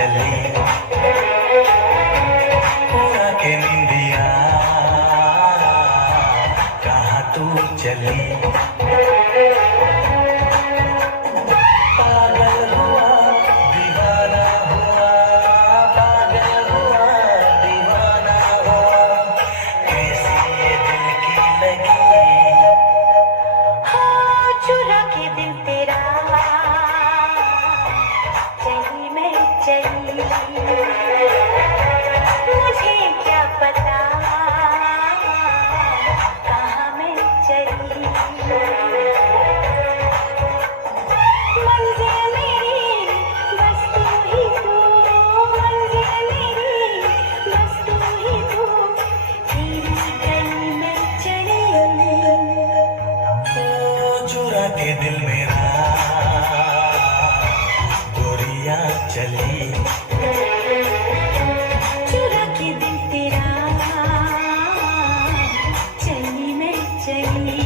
चली उड़ा के निंदिया, कहाँ तू चली। पागल हुआ दीवाना हुआ, पागल हुआ दीवाना हुआ, कैसी ये दिल की लगी। हाँ चुरा के दिल तेरा चली मैं चली, मुझे क्या पता कहाँ मैं चली। मंजिल मेरी बस तू ही तू, मंजिल मेरी बस तू ही तू, तेरी गली में चली। ओ चुरा के दिल मेरा गोरिया चली। चुरा के दिल तेरा चली मैं चली।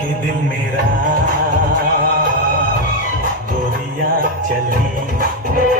के दिल मेरा गोरिया चली